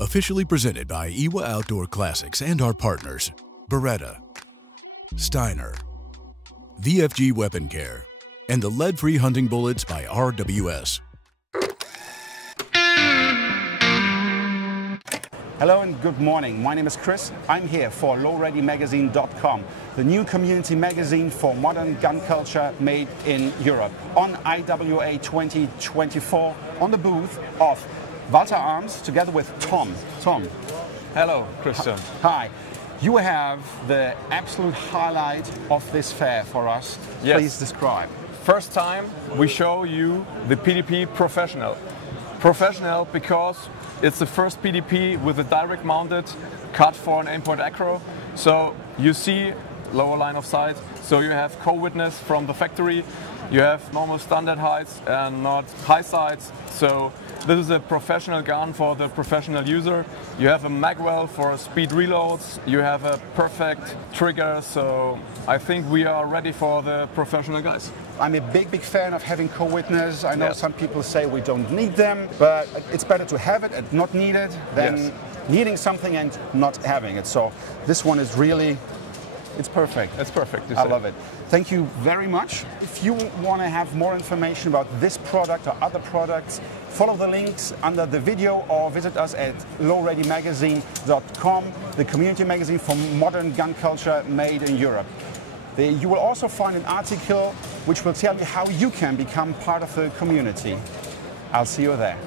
Officially presented by IWA OutdoorClassics and our partners, Beretta, Steiner, VFG Weapon Care, and the lead-free hunting bullets by RWS. Hello and good morning. My name is Chris. I'm here for LowReadyMagazine.com, the new community magazine for modern gun culture made in Europe. On IWA 2024, on the booth of Walther Arms, together with Tom. Tom. Hello, Christian. Hi. You have the absolute highlight of this fair for us. Yes. Please describe. First time we show you the PDP Professional. Professional because it's the first PDP with a direct mounted cut for an aim-point acro. So you see lower line of sight, so you have co-witness from the factory. You have normal standard heights and not high sights. So this is a professional gun for the professional user. You have a magwell for speed reloads. You have a perfect trigger. So I think we are ready for the professional guys. I'm a big fan of having co-witness. I know Yes. some people say we don't need them, but it's better to have it and not need it than Yes. needing something and not having it. So this one is really, it's perfect. It's perfect. I love it. Thank you very much. If you want to have more information about this product or other products, follow the links under the video or visit us at LowReadyMagazine.com, the community magazine for modern gun culture made in Europe. You will also find an article which will tell you how you can become part of the community. I'll see you there.